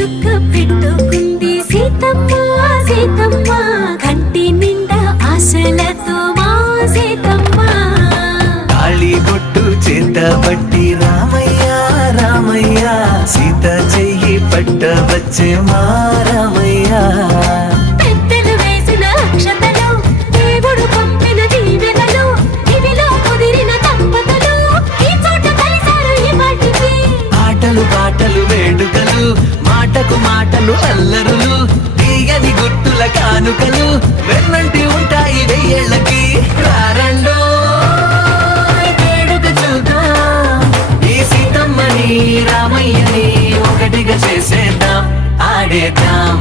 చుక్క పెట్టుకుంది సీతమ్మ సీతమ్మ కంటి నిండా ఆశలతో మా సీతమ్మ తాళి బొట్టు చేత బట్టి రామయ్య రామయ్య సీత చెయ్యి పట్ట వచ్చే మా రామయ్య పెద్దలు వేసిన అక్షతలు దేవుడు పంపిన దీవెనలు ఇవిలో కుదిరిన దంపతులు ఈ చోట కలిసారు ఈ మాటికి ఆటలు పాటలు వేడుకలు మాటకు మాటలు అల్లరులు తీయని గుర్తుల కానుకలు వెన్నంటి ఉంటాయి వెయ్యేళ్ళకి రారండో వేడుక చూద్దాం ఈ సీతమ్మని రామయ్యని ఒకటిగా చేసేద్దాం ఆడేద్దాం